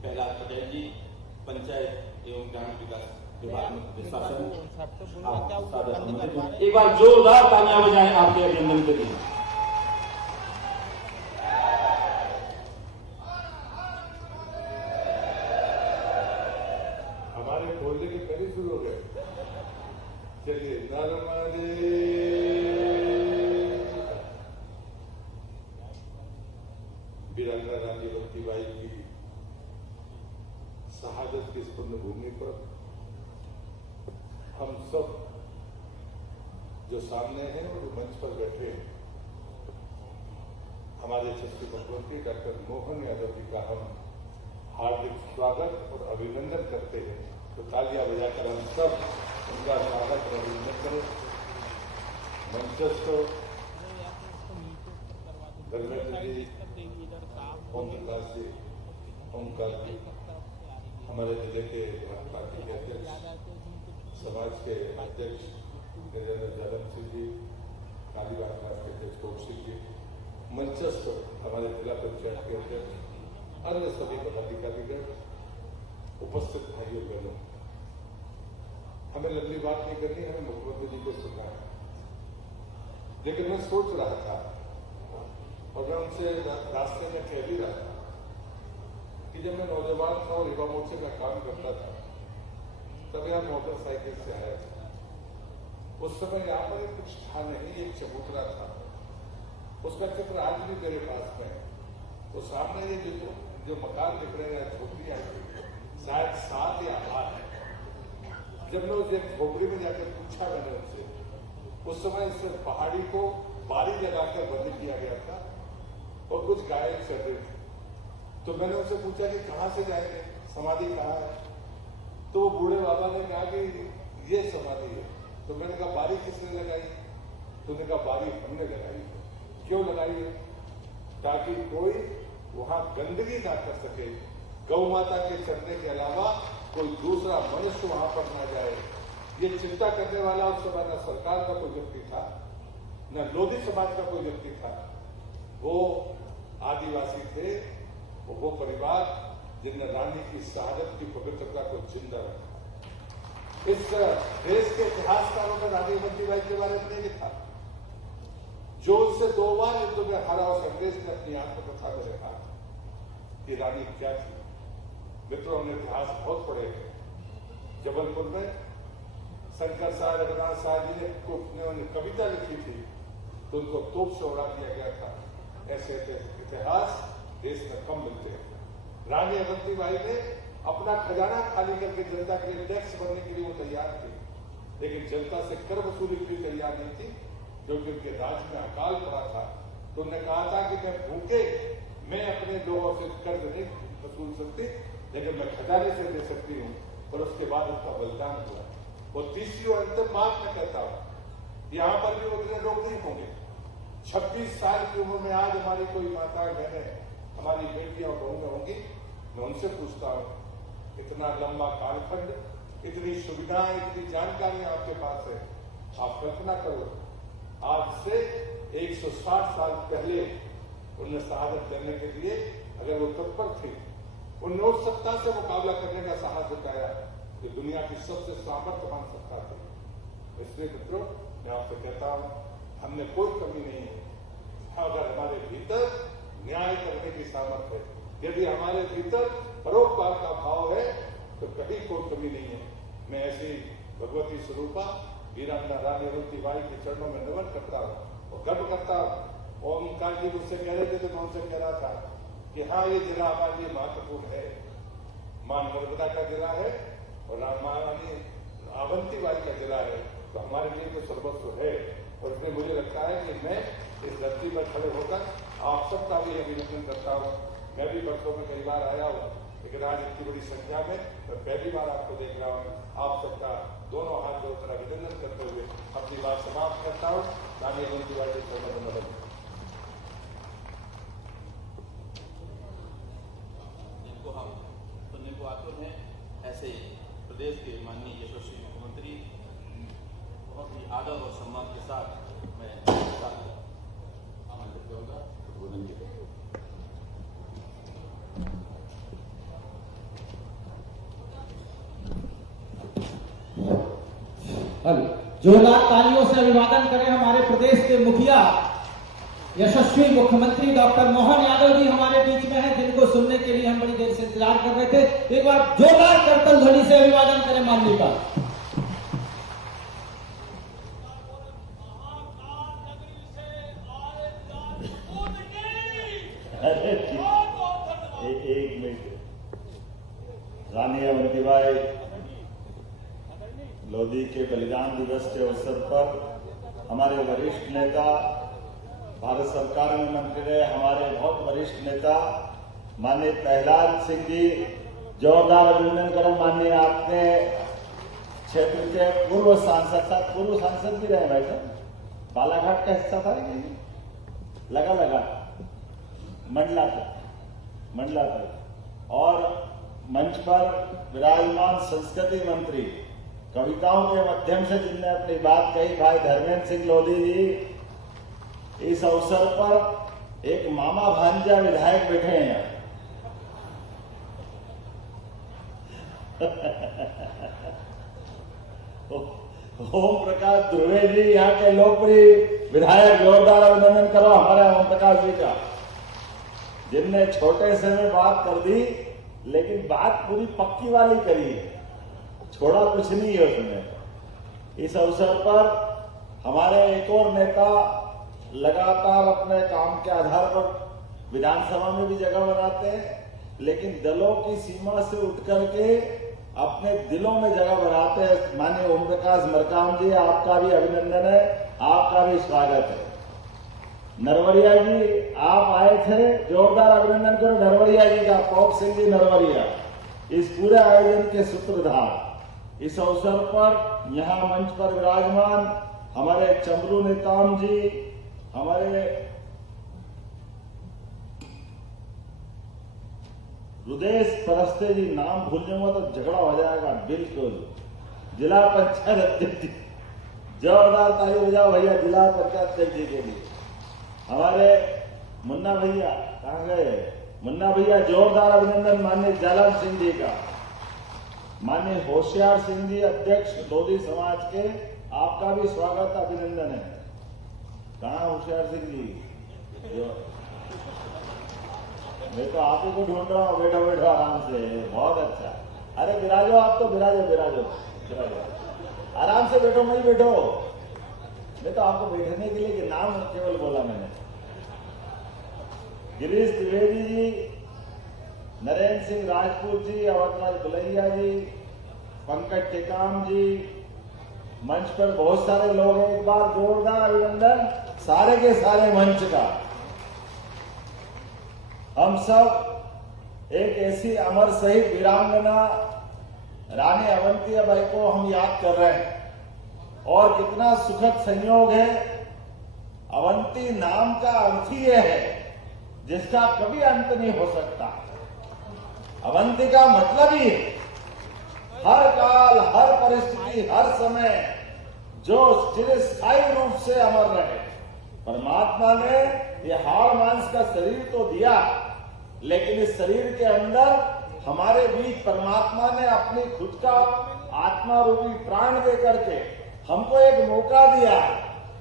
कैलाश पटेल जी, पंचायत एवं ग्रामीण विकास विभाग में शासन। एक बार जोरदार तालियां बजाएं आपके अभिनंदन के लिए। हमारे बोलने के पहले शुरू हो गए। चलिए, नर्मदे वीरांगना रानी अवंतीबाई की शहादत की स्पंद भूमि पर हम सब जो सामने हैं और जो मंच पर बैठे हैं, हमारे यशस्वी मुख्यमंत्री डॉक्टर मोहन यादव जी का हम हार्दिक स्वागत और अभिनंदन करते हैं। तो तालियां बजाकर हम सब उनका स्वागत और अभिनंदन करें। मंचस्थ धर्मेंद्र जी, ओम प्रकाश जी, ओमकार जी, हमारे जिले के पार्टी के अध्यक्ष, समाज के अध्यक्ष धर्मेंद्र सिंह जी, कालीबाग क्लास के अध्यक्ष कौशिक जी, मंचस्थ हमारे जिला पंचायत के अध्यक्ष, अन्य सभी पदाधिकारीगण, उपस्थित भाइयों बहनों, हमें लंबी बात नहीं करनी, हमें मुख्यमंत्री जी को सुनना है। लेकिन मैं सोच रहा था और मैं उनसे रास्ते में कह भी रहा था कि जब मैं नौजवान था और युवा मोर्चे में काम करता था तब यहाँ मोटरसाइकिल से आया था। उस समय यहाँ पर कुछ था नहीं, एक चबूतरा था, उसका चित्र आज भी मेरे पास में है। तो सामने ये जो मकान दिख रहे हैं, झोपड़ियां शायद 7 या 8 है। जब मैं उस झोपड़ी में जाकर पूछा मैंने उनसे, उस समय इस पहाड़ी को बारी लगाकर बंद किया गया था और कुछ गायें चल रही थी। तो मैंने उनसे पूछा कि कहां से जाएंगे, समाधि कहाँ है? तो वो बूढ़े बाबा ने कहा कि ये समाधि है। तो मैंने कहा बारी किसने लगाई? तो उन्होंने कहा बारी हमने लगाई। क्यों लगाई है? ताकि कोई वहां गंदगी ना कर सके, गौ माता के चलने के अलावा कोई दूसरा मनुष्य वहां पर ना जाए। ये चिंता करने वाला उस समय न सरकार का कोई व्यक्ति था, न लोधी समाज का कोई व्यक्ति था। वो आदिवासी थे, वो परिवार जिनने रानी की शहादत की पवित्रता को जिंदा रखा। इस देश के इतिहासकारों ने रानी अवंतीबाई के बारे में नहीं लिखा। जो उससे 2 बार युद्ध में हारा उस अंग्रेज ने अपनी आत्मकथा में लिखा कि रानी क्या थी। मित्रों, हमने इतिहास बहुत पढ़े हैं। जबलपुर में शंकर साहब रघुनाथ साहब जी ने कविता लिखी थी तो उनको तोप से उड़ा दिया गया था। ऐसे इतिहास देश में कम मिलते हैं। रानी अवंतीबाई ने अपना खजाना खाली करके जनता के लिए टैक्स भरने के लिए वो तैयार थी, लेकिन जनता से कर वसूली के लिए तैयार नहीं थी, क्योंकि उनके राज में अकाल पड़ा था। तो उन्होंने कहा था कि मैं भूखे मैं अपने लोगों से कर्ज नहीं वसूल सकती, लेकिन मैं खजाने से दे सकती हूँ। और उसके बाद उसका बलिदान हुआ। वो तीसरी और अंतिम बात मैं कहता हूँ, यहाँ पर भी उतने लोग नहीं होंगे। 26 साल की उम्र में आज हमारी कोई माताएं बहनें, हमारी बेटियां और बहुएं होंगी। मैं उनसे पूछता हूँ, इतना लंबा कालखंड, इतनी सुविधाएं, इतनी जानकारी आपके पास है, आप कल्पना करो आज से 160 साल पहले उन्हें शहादत देने के लिए अगर वो तत्पर थे, उन्होंने उस सत्ता से मुकाबला करने का साहस दिखाया कि दुनिया की सबसे सामर्थ्यवान सत्ता थी। इसलिए मित्रों, मैं आपसे कहता हूं, हमने कोई कमी नहीं है। अगर हमारे भीतर न्याय करने की सामर्थ्य है, यदि हमारे भीतर परोपकार का भाव है, तो कहीं कोई कमी नहीं है। मैं ऐसी भगवती स्वरूपा वीरांगना रानी अवंतीबाई के चरणों में नमन करता हूँ और गर्व करता हूँ। ओमकार जी मुझसे कह रहे थे तो मैं उनसे कह रहा था कि हाँ, ये जिला हमारे लिए महत्वपूर्ण है। मां नर्मदा का जिला है और महारानी अवंतीबाई का जिला है, तो हमारे लिए तो सर्वस्व है। और इसमें मुझे लगता है कि मैं इस धरती पर खड़े होकर आप सबका भी अभिनंदन करता हूँ। मैं भी बरसों में कई बार आया हूँ, लेकिन आज इतनी बड़ी संख्या में मैं पहली बार आपको देख रहा हूँ। आप सबका दोनों हाथ जोड़कर अभिनंदन करते हुए अपनी बात समाप्त करता हूँ। रानी अवंतीबाई के चरणों में नमन। जिनको हम सुनने को आतुर हैं, ऐसे प्रदेश के माननीय यशस्वी मुख्यमंत्री बहुत ही आदर और सम्मान के साथ मैं आमंत्रित करूंगा। जोरदार तालियों से अभिवादन करें हमारे प्रदेश के मुखिया यशस्वी मुख्यमंत्री डॉक्टर मोहन यादव जी हमारे बीच में हैं, जिनको सुनने के लिए हम बड़ी देर से इंतजार कर रहे थे। एक बार जोरदार करतल ध्वनि से अभिवादन करें माननीय का। एक मिनट। रानी अवंतीबाई लोधी के बलिदान दिवस के अवसर पर हमारे वरिष्ठ नेता, भारत सरकार में मंत्री रहे हमारे बहुत वरिष्ठ नेता माननीय प्रहलाद सिंह जी, जोरदार अभिनंदन करें। माननीय आपने क्षेत्र के पूर्व सांसद भी रहे भाई साहब, बालाघाट का हिस्सा था कि लगा मंडला तक, और मंच पर विराजमान संस्कृति मंत्री, कविताओं के माध्यम से जिनने अपनी बात कही, भाई धर्मेंद्र सिंह लोधी जी, इस अवसर पर एक मामा भांजा विधायक बैठे हैं। ओम प्रकाश ध्रुवे जी, यहाँ के लोकप्रिय विधायक, जोरदार अभिनंदन करो हमारे ओम प्रकाश जी का, जिनने छोटे से में बात कर दी, लेकिन बात पूरी पक्की वाली करी है, छोड़ा कुछ नहीं है उसने। इस अवसर पर हमारे एक और नेता लगातार अपने काम के आधार पर विधानसभा में भी जगह बनाते हैं, लेकिन दलों की सीमा से उठ करके अपने दिलों में जगह बनाते हैं। माननीय ओम प्रकाश मरकाम जी, आपका भी अभिनंदन है, आपका भी स्वागत है। नरवरिया जी आप आए थे, जोरदार अभिनंदन करो नरवरिया जी का, पौक सिंह जी नरवरिया, इस पूरे आयोजन के सूत्रधार। इस अवसर पर यहाँ मंच पर विराजमान हमारे चमरू नेताम जी, हमारे रुदेश परस्ते जी, नाम भूल जाऊंगा तो झगड़ा हो जाएगा बिल्कुल, जिला पंचायत अध्यक्ष जी, जोरदार ताली बजाओ भैया जिला पंचायत अध्यक्ष जी के लिए। हमारे मुन्ना भैया कहाँ गए, मुन्ना भैया, जोरदार अभिनंदन माननीय जालम सिंह जी का। माननीय होशियार सिंह जी, अध्यक्ष लोधी समाज के, आपका भी स्वागत अभिनंदन है। कहाँ होशियार सिंह जी, जो मैं तो आप ही को ढूंढ रहा हूँ, बैठो बैठो आराम से, बहुत अच्छा। अरे विराजो, आप तो विराजो, आराम से बैठो, मैं बैठो, मैं तो आपको बैठने के लिए कि नाम केवल बोला मैंने। गिरीश द्विवेदी जी, नरेंद्र सिंह राजपूत जी, अवधराज बुलैया जी, पंकज टेकाम जी, मंच पर बहुत सारे लोग हैं, एक बार जोरदार अभिनंदन सारे के सारे मंच का। हम सब एक ऐसी अमर शहीद वीरांगना रानी अवंतीबाई को हम याद कर रहे हैं, और कितना सुखद संयोग है। अवंती नाम का अर्थ ही यह है जिसका कभी अंत नहीं हो सकता। अवंती का मतलब ही हर काल, हर परिस्थिति, हर समय जो चिरस्थायी रूप से अमर रहे, परमात्मा ने ये हाड़ मांस का शरीर तो दिया, लेकिन इस शरीर के अंदर हमारे बीच परमात्मा ने अपनी खुद का आत्मा रूपी प्राण दे करके हमको एक मौका दिया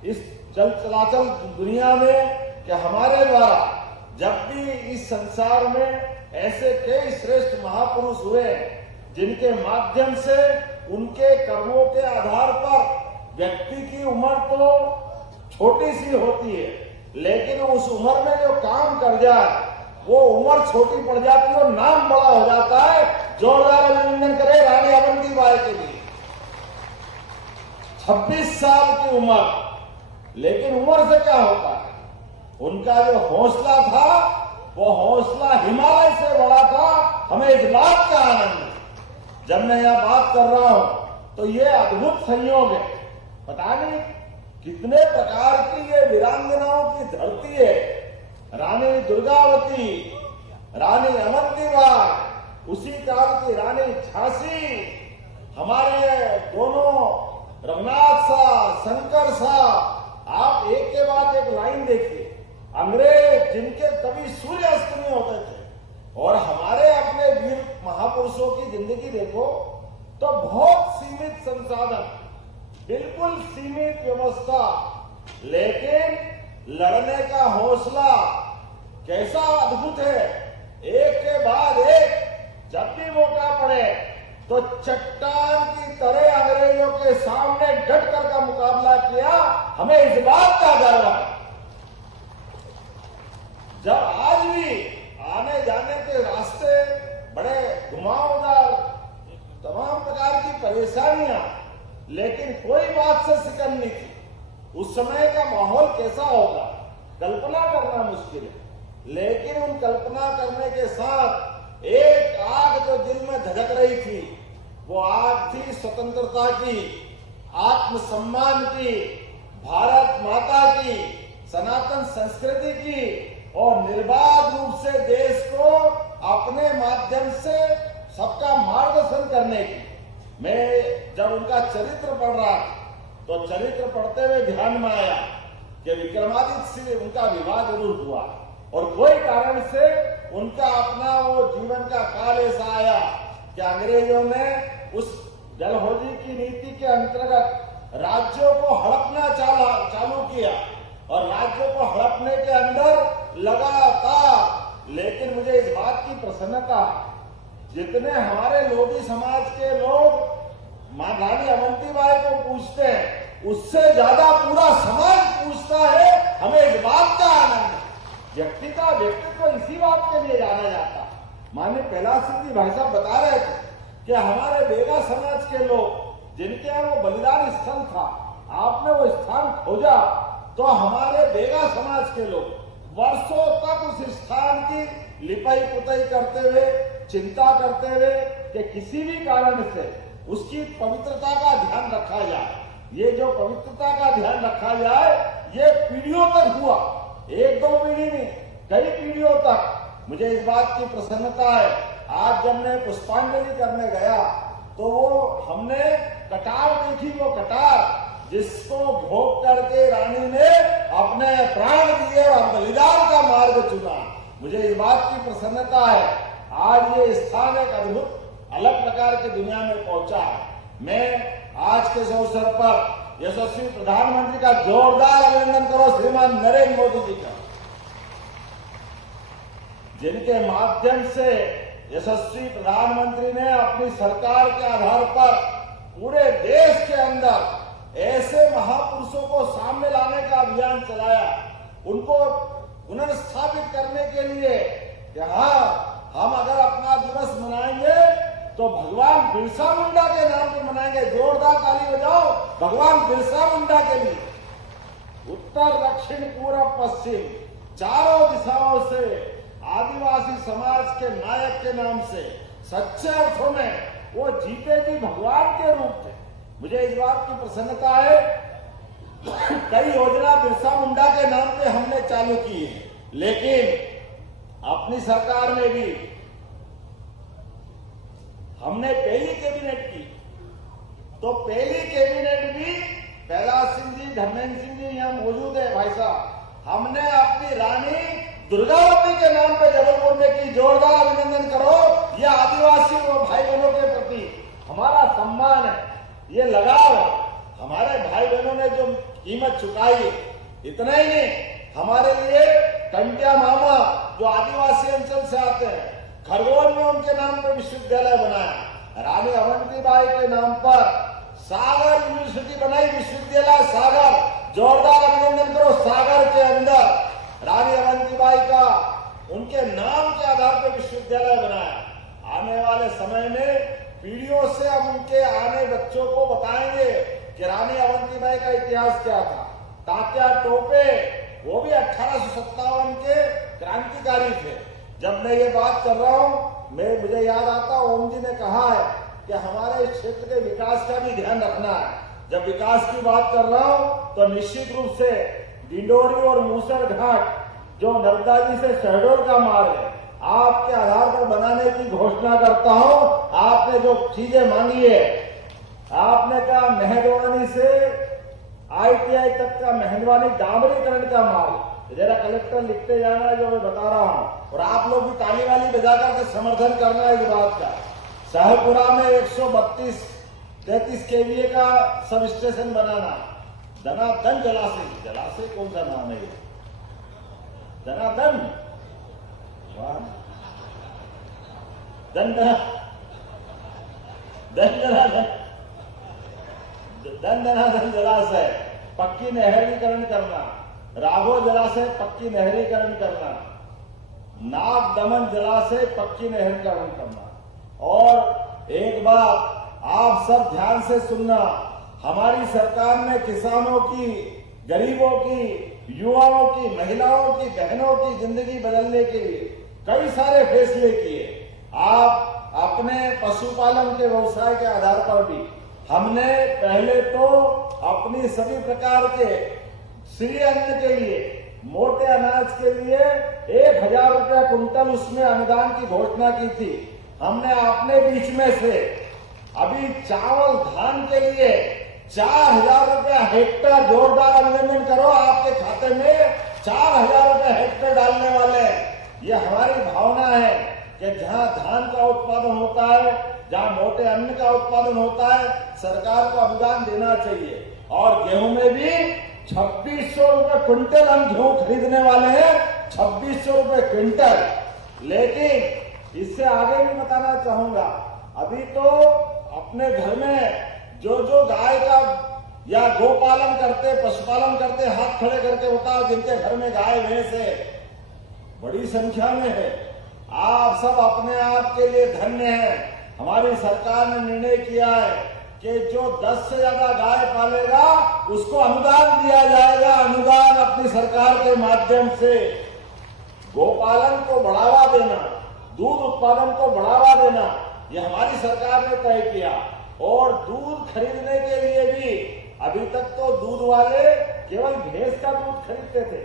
इस चल चलाचल दुनिया में कि हमारे द्वारा जब भी इस संसार में ऐसे कई श्रेष्ठ महापुरुष हुए जिनके माध्यम से उनके कर्मों के आधार पर व्यक्ति की उम्र तो छोटी सी होती है, लेकिन उस उम्र में जो काम कर जाए वो उम्र छोटी पड़ जाती है और नाम बड़ा हो जाता है। जोरदार अभिनंदन करें रानी अवंतीबाई के लिए। 26 साल की उम्र, लेकिन उम्र से क्या होता है, उनका जो हौसला था वो हौसला हिमालय से बड़ा था। हमें इस बात का आनंद है जब मैं यह बात कर रहा हूं तो ये अद्भुत संयोग है। पता नहीं कितने प्रकार की ये वीरांगनाओं की धरती है। रानी दुर्गावती, रानी अवंतीबाई, उसी काल की रानी झांसी, हमारे दोनों रघुनाथ साहब, शंकर साहब। आप एक के बाद एक लाइन देखिए। अंग्रेज जिनके कभी सूर्य अस्त नहीं होते थे, और हमारे अपने वीर महापुरुषों की जिंदगी देखो तो बहुत सीमित संसाधन, बिल्कुल सीमित व्यवस्था, लेकिन लड़ने का हौसला कैसा अद्भुत है। एक के बाद एक जब भी मौका पड़े तो चट्टान की तरह अंग्रेजों के सामने डट कर का मुकाबला किया। हमें इस बात का गर्व है। जब आज भी आने जाने के रास्ते बड़े घुमावदार, तमाम प्रकार की परेशानियां, लेकिन कोई बात से सिकन नहीं थी। उस समय का माहौल कैसा होगा कल्पना करना मुश्किल है, लेकिन उन कल्पना करने के साथ एक आग जो दिल में धधक रही थी, वो आग थी स्वतंत्रता की, आत्मसम्मान की, भारत माता की, सनातन संस्कृति की, और निर्बाध रूप से देश को अपने माध्यम से सबका मार्गदर्शन करने की। मैं जब उनका चरित्र पढ़ रहा तो चरित्र पढ़ते हुए ध्यान में आया कि विक्रमादित्य से उनका विवाह जरूर हुआ, और कोई कारण से उनका अपना वो जीवन का काल ऐसा आया कि अंग्रेजों ने उस डलहौजी की नीति के अंतर्गत राज्यों को हड़पना चालू किया, और राज्यों को हड़पने के अंदर लगातार। लेकिन मुझे इस बात की प्रसन्नता, जितने हमारे लोधी समाज के लोग मां रानी अवंतीबाई को पूछते हैं, उससे ज्यादा पूरा समाज पूछता है। हमें इस बात का आनंद है। व्यक्ति का व्यक्तित्व इसी बात के लिए जाना जाता। माननीय कैलाश सिंह जी भाई साहब बता रहे थे कि हमारे बेगा समाज के लोग जिनके यहाँ वो बलिदान स्थल था, आपने वो स्थान खोजा, तो हमारे बेगा समाज के लोग वर्षों तक उस स्थान की लिपाई पुताई करते हुए, चिंता करते हुए कि किसी भी कारण से उसकी पवित्रता का ध्यान रखा जाए। ये जो पवित्रता का ध्यान रखा जाए, ये पीढ़ियों तक हुआ, एक दो पीढ़ी नहीं, कई पीढ़ियों तक। मुझे इस बात की प्रसन्नता है। आज जब मैं पुष्पांजलि करने गया तो वो हमने कटार देखी, वो कटार जिसको भोग करके रानी ने अपने प्राण दिए और बलिदान का मार्ग चुना। मुझे इस बात की प्रसन्नता है। आज ये स्थान एक अद्भुत अलग प्रकार की दुनिया में पहुंचा है। मैं आज के इस अवसर पर यशस्वी प्रधानमंत्री का जोरदार अभिनंदन करो, श्रीमान नरेंद्र मोदी जी का, जिनके माध्यम से यशस्वी प्रधानमंत्री ने अपनी सरकार के आधार पर पूरे देश के अंदर ऐसे महापुरुषों को सामने लाने का अभियान चलाया, उनको पुनर्स्थापित करने के लिए कि हाँ, हम अगर अपना दिवस मनाएंगे तो भगवान बिरसा मुंडा के नाम पे मनाएंगे। जोरदार ताली बजाओ भगवान बिरसा मुंडा के लिए। उत्तर, दक्षिण, पूर्व, पश्चिम, चारों दिशाओं से आदिवासी समाज के नायक के नाम से सच्चे अर्थों में वो जीते जी भगवान के रूप थे। मुझे इस बात की प्रसन्नता है, कई योजना बिरसा मुंडा के नाम पे हमने चालू की है, लेकिन अपनी सरकार में भी हमने पहली कैबिनेट की, तो पहली कैबिनेट भी कैलाश सिंह जी धर्मेंद्र सिंह जी यहाँ मौजूद है। भाई साहब, हमने अपनी रानी दुर्गावती के नाम पे जबलपुर में की, जोरदार अभिनंदन करो। ये आदिवासी और भाई बहनों के प्रति हमारा सम्मान है, ये लगाव है। हमारे भाई बहनों ने जो कीमत चुकाई, इतना ही नहीं, हमारे लिए टंटिया मामा जो आदिवासी अंचल से आते हैं, खरगोन में उनके नाम पर विश्वविद्यालय बनाया। रानी अवंतीबाई के नाम पर सागर यूनिवर्सिटी बनाई, विश्वविद्यालय सागर। जोरदार अभिनंदन करो। सागर के अंदर रानी अवंतीबाई का उनके नाम के आधार पर विश्वविद्यालय बनाया। आने वाले समय में पीढ़ियों से हम उनके आने बच्चों को बताएंगे कि रानी अवंतीबाई का इतिहास क्या था। तात्या टोपे, वो भी 1857 के क्रांतिकारी थे। जब मैं ये बात कर रहा हूं, मुझे याद आता, ओम जी ने कहा है कि हमारे इस क्षेत्र के विकास का भी ध्यान रखना है। जब विकास की बात कर रहा हूं तो निश्चित रूप से डिंडोरी और मूसर घाट जो नर्मदा जी से शहडोल का मार्ग है, आपके आधार पर बनाने की घोषणा करता हूं। आपने जो चीजें मांगी है, आपने कहा मेहंदवानी से ITI तक का मेहंदवानी डामरीकरण का मार्ग, जरा कलेक्टर लिखते जाना है जो मैं बता रहा हूं, और आप लोग भी ताली वाली बजाकर के समर्थन करना है इस बात का। शाहपुरा में 132-33 KVA का सब स्टेशन बनाना। धनाधन जलाशय कौन सा नाम है ये? धनाधन धनाधन जलाशय पक्की नहरीकरण करना। राघो जलाशय पक्की नहरीकरण करना। नाग दमन जलाशय पक्की नहरीकरण करना। और एक बात आप सब ध्यान से सुनना, हमारी सरकार ने किसानों की, गरीबों की, युवाओं की, महिलाओं की, बहनों की जिंदगी बदलने के लिए कई सारे फैसले किए। आप अपने पशुपालन के व्यवसाय के आधार पर भी हमने पहले तो अपनी सभी प्रकार के श्री अन्न के लिए, मोटे अनाज के लिए 1000 रुपया कुंटल उसमें अनुदान की घोषणा की थी। हमने अपने बीच में से अभी चावल धान के लिए 4000 रुपया हेक्टेयर, जोरदार अभिनंदन करो, आपके खाते में 4000 रुपया हेक्टेयर डालने वाले हैं। ये हमारी भावना है कि जहां धान का उत्पादन होता है, जहां मोटे अन्न का उत्पादन होता है, सरकार को अनुदान देना चाहिए। और गेहूं में भी 2600 रुपये क्विंटल हम गेहूं खरीदने वाले हैं, 2600 रुपये क्विंटल। लेकिन इससे आगे भी बताना चाहूंगा, अभी तो अपने घर में जो गाय का या गोपालन करते, पशुपालन करते, हाथ खड़े करके बताओ जिनके घर में गाय भैंस है, बड़ी संख्या में है। आप सब अपने आप के लिए धन्य हैं। हमारी सरकार ने निर्णय किया है कि जो 10 से ज्यादा गाय पालेगा उसको अनुदान दिया जाएगा। अनुदान अपनी सरकार के माध्यम से गोपालन को बढ़ावा देना, दूध उत्पादन को बढ़ावा देना, ये हमारी सरकार ने तय किया। और दूध खरीदने के लिए भी अभी तक तो दूध वाले केवल भैंस का दूध खरीदते थे,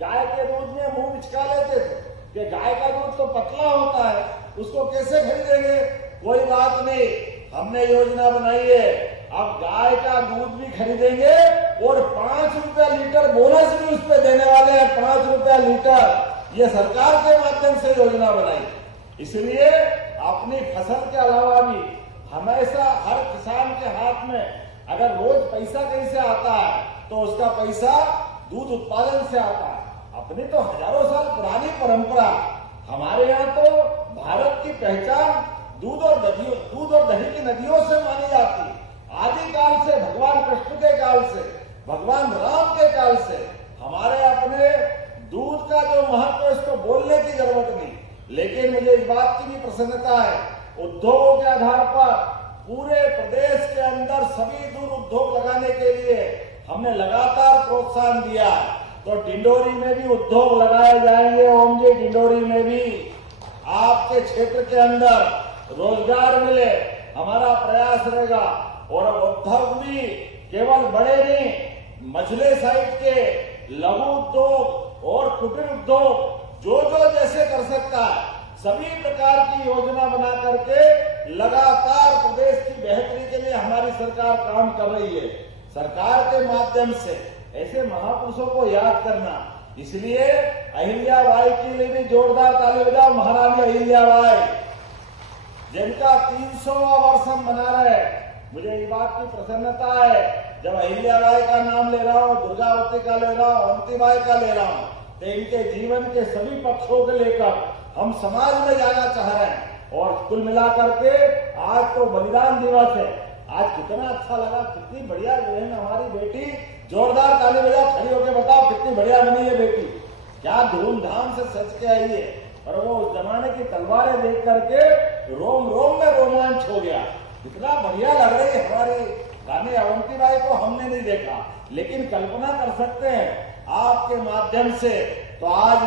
गाय के दूध में मुंह बिचका लेते थे कि गाय का दूध तो पतला होता है, उसको कैसे खरीदेंगे। कोई बात नहीं, हमने योजना बनाई है, अब गाय का दूध भी खरीदेंगे और 5 रुपया लीटर बोनस भी उस पर देने वाले हैं। 5 रुपया लीटर, ये सरकार के माध्यम से योजना बनाई। इसलिए अपनी फसल के अलावा भी हमेशा हर किसान के हाथ में अगर रोज पैसा कहीं से आता है तो उसका पैसा दूध उत्पादन से आता है। अपनी तो हजारों साल पुरानी परंपरा, हमारे यहाँ तो भारत की पहचान दूध और दही की नदियों से मानी जाती। आदिकाल से, भगवान कृष्ण के काल से, भगवान राम के काल से हमारे अपने दूध का जो महत्व है उसको बोलने की जरूरत नहीं। लेकिन मुझे इस बात की भी प्रसन्नता है, उद्योगों के आधार पर पूरे प्रदेश के अंदर सभी दूध उद्योग लगाने के लिए हमने लगातार प्रोत्साहन दिया। तो डिंडोरी में भी उद्योग लगाए जाएंगे। ओम जी, डिंडोरी में भी आपके क्षेत्र के अंदर रोजगार मिले, हमारा प्रयास रहेगा। और उद्योग भी केवल बड़े नहीं, मझले साइड के लघु उद्योग और कुटीर उद्योग जो जैसे कर सकता है, सभी प्रकार की योजना बना करके लगातार प्रदेश की बेहतरी के लिए हमारी सरकार काम कर रही है। सरकार के माध्यम से ऐसे महापुरुषों को याद करना। इसलिए अहिल्याबाई के लिए भी जोरदार ताली बजाओ। महारानी अहिल्याबाई जिनका 300वां वर्ष हम मना रहे हैं, मुझे इस बात की प्रसन्नता है जब अहिल्याबाई का नाम ले रहा हूं, दुर्गावती का ले रहा हूं, अवंतीबाई का ले रहा हूं, तो इनके जीवन के सभी पक्षों को लेकर हम समाज में जाना चाह रहे हैं। और कुल मिलाकर के आज तो बलिदान दिवस है। आज कितना अच्छा लगा, कितनी बढ़िया बहन हमारी बेटी, जोरदार ताली बजाओ, खड़ी होकर बताओ कितनी बढ़िया बनी है बेटी, क्या धूमधाम से सच के आई है। और वो उस जमाने की तलवारें देख करके रोम रोम में रोमांच हो गया। कितना बढ़िया लग रही है हमारी रानी अवंतीबाई को हमने नहीं देखा, लेकिन कल्पना कर सकते हैं आपके माध्यम से। तो आज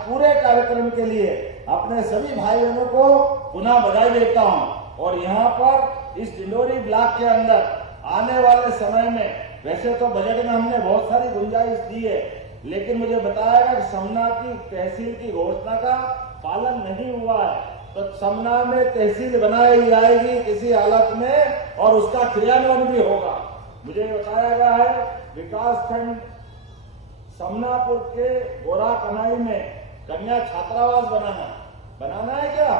पूरे कार्यक्रम के लिए अपने सभी भाई बहनों को पुनः बधाई देता हूं। और यहाँ पर इस डिंडोरी ब्लॉक के अंदर आने वाले समय में, वैसे तो बजट में हमने बहुत सारी गुंजाइश दी है, लेकिन मुझे बताया गया कि समना की तहसील की घोषणा का पालन नहीं हुआ है, तो समना में तहसील बनाई जाएगी किसी हालत में और उसका क्रियान्वयन भी होगा। मुझे बताया गया है विकास खंड समनापुर के गोरा कन्हाई में कन्या छात्रावास बनाना है क्या?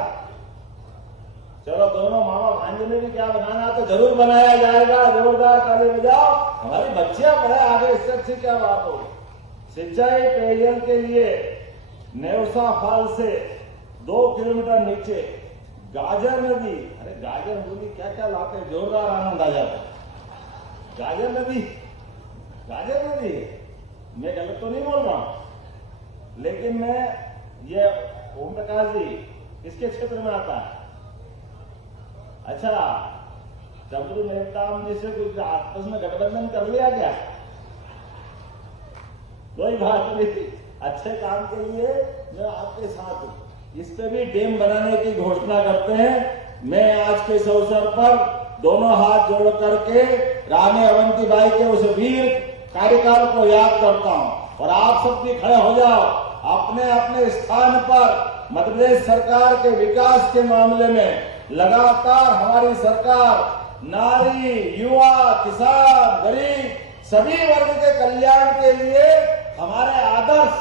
चलो दोनों मामा भांजे में भी क्या बनाना है तो जरूर बनाया जाएगा। जोरदार ताली बजाओ, हमारी बच्चियां पढ़े आगे, इससे अच्छी क्या बात होगी। सिंचाई पेयजल के लिए नेवसा फाल से 2 किलोमीटर नीचे गाजर नदी, अरे गाजर नदी क्या क्या लाते हैं, जोरदार आनंद आ जाता है। गाजर नदी मैं गलत तो नहीं बोल रहा हूं, लेकिन मैं ये ओम प्रकाश जी किसके क्षेत्र में आता है? अच्छा, चंद्रू नेताम जी से कुछ आपस में गठबंधन कर लिया क्या? कोई बात नहीं, अच्छे काम के लिए मैं आपके साथ हूं। इस पे भी डैम बनाने की घोषणा करते हैं। मैं आज के इस अवसर पर दोनों हाथ जोड़ करके रानी अवंतीबाई के उस वीर कार्यकाल को याद करता हूं। और आप सब भी खड़े हो जाओ अपने अपने स्थान पर। मध्य प्रदेश सरकार के विकास के मामले में लगातार हमारी सरकार नारी, युवा, किसान, गरीब सभी वर्ग के कल्याण के लिए हमारे आदर्श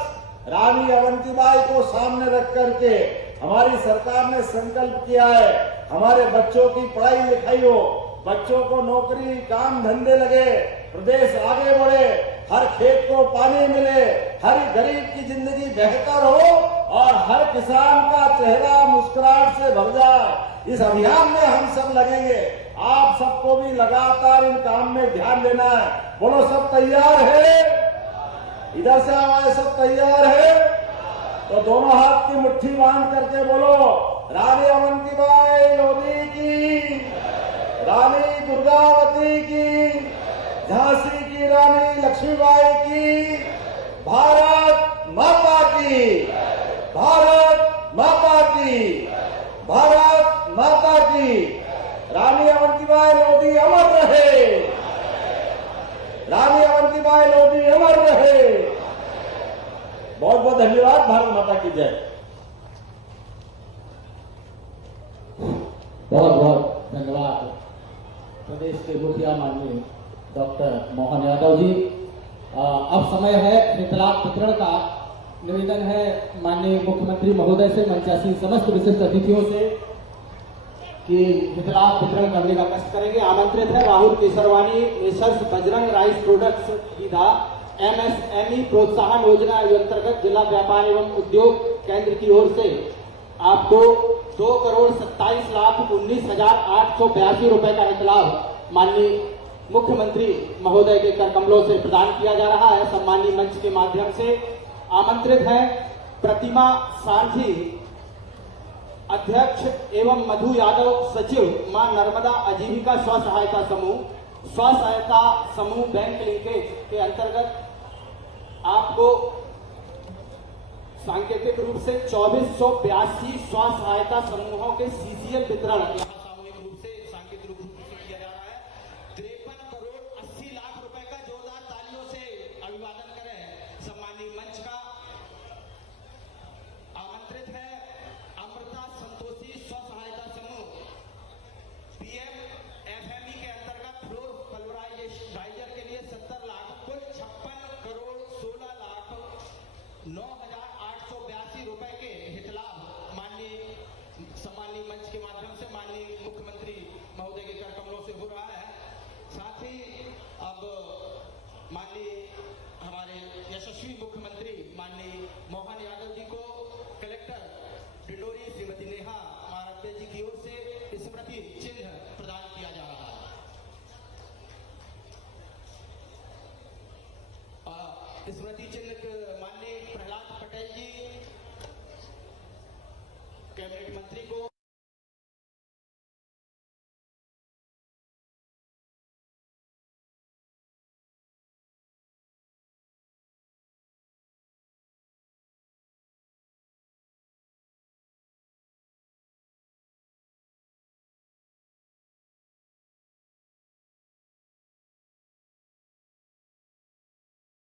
रानी अवंतीबाई को सामने रख करके हमारी सरकार ने संकल्प किया है हमारे बच्चों की पढ़ाई लिखाई हो, बच्चों को नौकरी काम धंधे लगे, प्रदेश आगे बढ़े, हर खेत को पानी मिले, हर गरीब की जिंदगी बेहतर हो और हर किसान का चेहरा मुस्कुराहट से भर जाए। इस अभियान में हम सब लगेंगे। आप सबको भी लगातार इन काम में ध्यान देना है। बोलो सब तैयार है? इधर से हमारे सब तैयार है? तो दोनों हाथ की मुट्ठी बांध करके बोलो रानी अवंतीबाई लोधी की, रानी दुर्गावती की, झांसी की रानी लक्ष्मीबाई की, भारत माता की, भारत माता की, भारत माता की। रानी अवंतीबाई लोधी अमर रहे, रानी अवंतीबाई लोधी अमर रहे। बहुत बहुत धन्यवाद। भारत माता की जय। बहुत बहुत धन्यवाद प्रदेश के मुखिया माननीय डॉक्टर मोहन यादव जी। अब समय है हितलाभ वितरण का। निवेदन है माननीय मुख्यमंत्री महोदय से, मंचासीन समस्त विशिष्ट अतिथियों से कि हितलाभ वितरण करने का कष्ट करेंगे। आमंत्रित है Rahul Kesarwani, messrs Bajrang rice products दीदा, MSME प्रोत्साहन योजना के अंतर्गत जिला व्यापार एवं उद्योग केंद्र की ओर से आपको 2,27,19,882 रुपए का हितलाभ माननीय मुख्यमंत्री महोदय के कर कमलों से प्रदान किया जा रहा है। सम्मानीय मंच के माध्यम से आमंत्रित है प्रतिमा सारथी अध्यक्ष एवं मधु यादव सचिव, मां नर्मदा आजीविका स्व सहायता समूह बैंक लिंकेज के अंतर्गत आपको सांकेतिक रूप से 2482 स्व सहायता समूहों के CCL वितरण सामूहिक रूप से सांकेतिक रूप से किया जा रहा है। 53 करोड़ 80 लाख रुपए का जोरदार तालियों से अभिवादन करें। सम्मानीय मंच का आमंत्रित है अमृता संतोषी स्व सहायता समूह PM FME के अंतर्गत फ्लोर पल्वराइजर के लिए 70 लाख कुल अब माननीय हमारे यशस्वी मुख्यमंत्री माननीय मोहन यादव जी को कलेक्टर डिंडोरी श्रीमती नेहा मारब्बे जी की ओर से स्मृति चिन्ह प्रदान किया जा रहा है। स्मृति चिन्ह माननीय प्रहलाद पटेल जी कैबिनेट मंत्री को